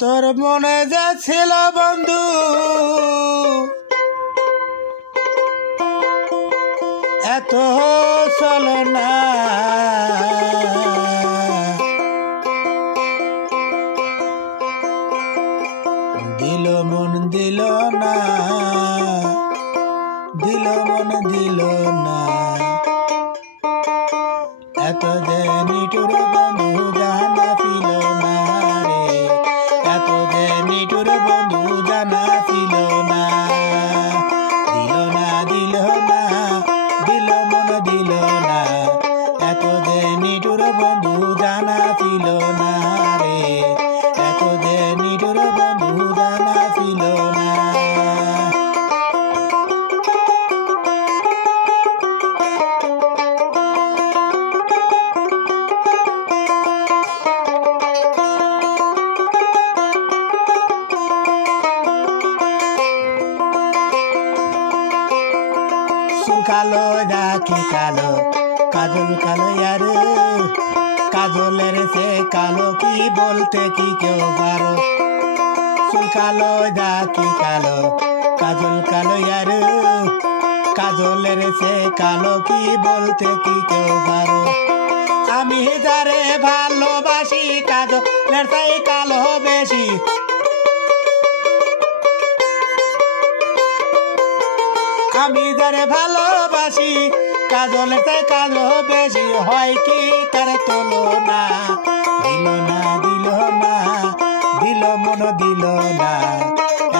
তোর মনে যা ছিল বন্ধু এত চলো না দিল মন দিল না দিল মন দিল না এত যে নিটুর বন্ধু জানা ছিল না রে এত যে নিটুর বন্ধু জানা ছিল না দিল না দিল না দিল মন দিল না এত যে নিটুর বন্ধু জানা ছিল না রে এত যে নিটুর বন্ধু জানা ছিল না কালো রাখি কালো কাজল কালো यार কাজলের সে কালো কি বলতে কি কেউ পারো চুল কালো রাখি কালো কাজল কালো यार কাজলের সে কালো কি বলতে কি কেউ পারো আমি যারে ভালোবাসি কাজলের চাই কালো বেশি আমি যারে ভালোবাসি কাজলের চাই কালো বেশি হয় কি তার তুলনা দিল না দিল না দিল মন দিল না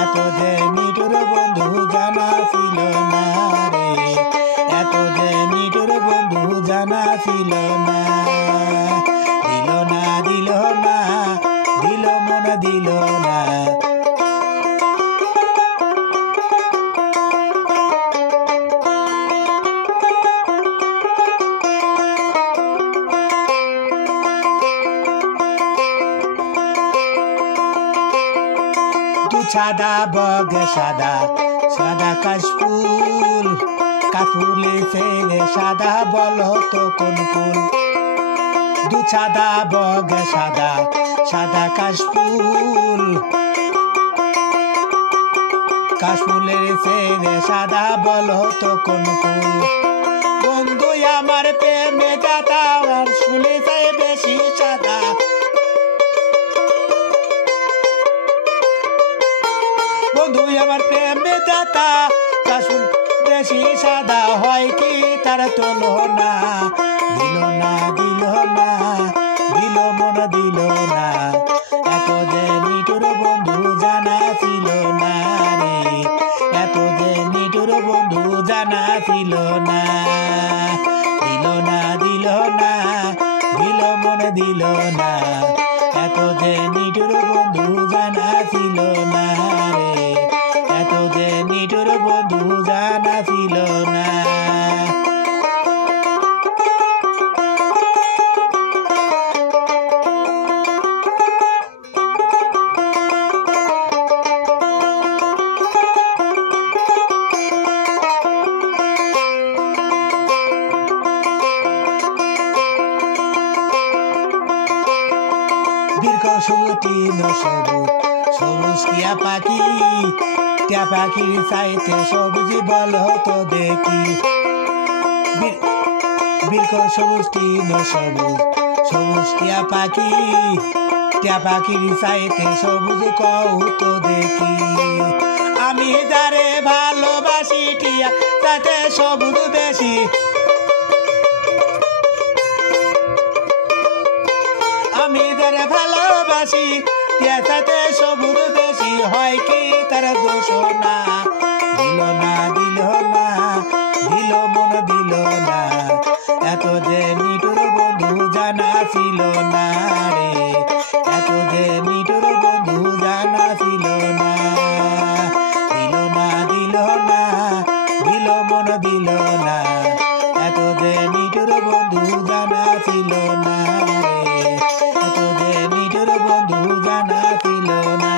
এত যে নিটুর বন্ধু জানা ছিল না রে এত যে নিটুর বন্ধু জানা ছিল না দিল না দিল না দিল মন দিল না সাদা বগ সাদা সাদা কাশফুল কাশফুলে ছেলে সাদা বলো তো কোন ফুল দু সাদা বগ সাদা সাদা কাশফুল কাশফুলের ছেলে সাদা বলো তো কোন ফুল বন্ধু আমার প্রেমে দাদা আর ফুলে চাই বেশি সাদা বন্ধু আমার প্রেমে দাতা কাশুল বেশি সাদা হয় কি তার তুলনা দিল না দিল না দিল মন দিল না এত যে নিটুর বন্ধু জানা ছিল না রে এত যে নিটুর বন্ধু জানা ছিল না দিল না দিল না দিল মন দিল না এত যে নিটুর বন্ধু জানা ছিল না রে এত যে নিটুর বন্ধু জানা ছিল না দীর্ঘ সবুটি সবুজ সবুজ টিয়া পাখি টিয়া পাখির চাইতে সবুজি বল তো দেখি দীর্ঘ সবুজটি সবুজ সবুজ টিয়া পাখির চাইতে সবুজ কও তো দেখি আমি যারে ভালোবাসি টিয়া তাতে সবুজ বেশি আমি যারে ভালোবাসি টিয়াতে সবুজ বেশি হয় কি তার দোষ না দিল না দিল না দিল মন দিল না এত যে নিটুর বন্ধু জানা ছিল না রে এত যে নিটুর বন্ধু জানা ছিল না দিল না দিল না দিল মন দিল না এত যে নিটুর বন্ধু জানা ছিল না রে এত যে নিটুর বন্ধু জানা ছিল না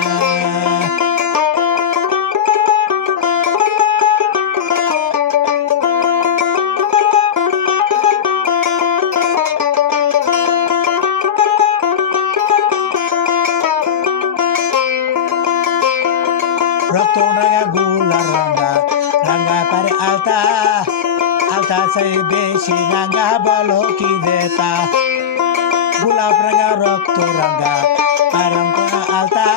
রাঙা গুলা রাঙা রাঙা পারে আলতা আলতা চাই বেশি রাঙা বলো কি দেতা গোলাপ রাঙা রক্ত রাঙা পারম আলতা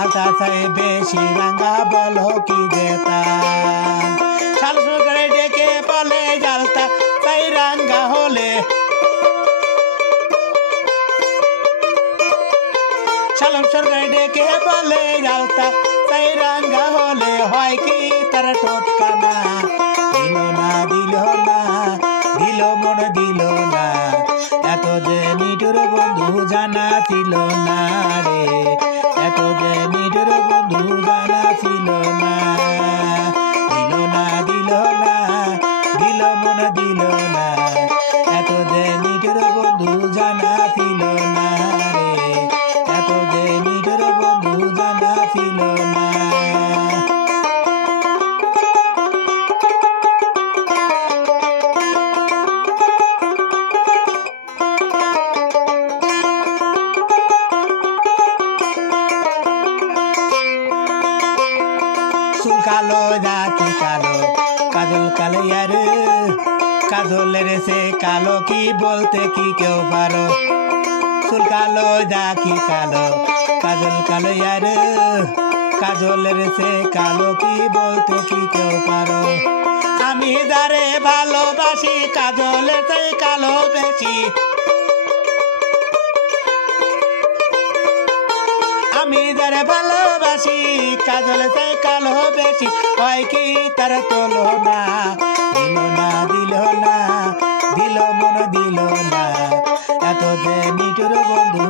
আলতা চাই বেশি রাঙা বলো কি দেতা শাল সরকারে ডেকে বলে আলতা চাই রাঙা হলে শালম সরকারে ডেকে বলে আলতা চাই রাঙা হলে হয় কি তার টোটকানা দিল না দিল না দিল মন দিল না এত যে নিটুর বন্ধু জানা ছিল না রে এত যে নিটুর বন্ধু জানা ছিল না দিল না দিল না দিল মন দিল না এত যে নিটুর বন্ধু জানা ছিল না রে এত যে নিটুর বন্ধু জানা ছিল না চুল কালো জাতি কালো কাজল কালো ইয়ার কাজলের সে কালো কি বলতে কি কেউ পারো চুল কালো জাকি কালো কাজল কালো ইয়ার কাজলের সে কালো কি বলতে কি কেউ পারো আমি যারে ভালোবাসি কাজলের সে কালো বেশি আমি যারে ভালোবাসি কাজল সে কালো বেশি হয় কি তার তোলো না দিল না দিল না দিল মন দিল না এত যে নিটুর বন্ধু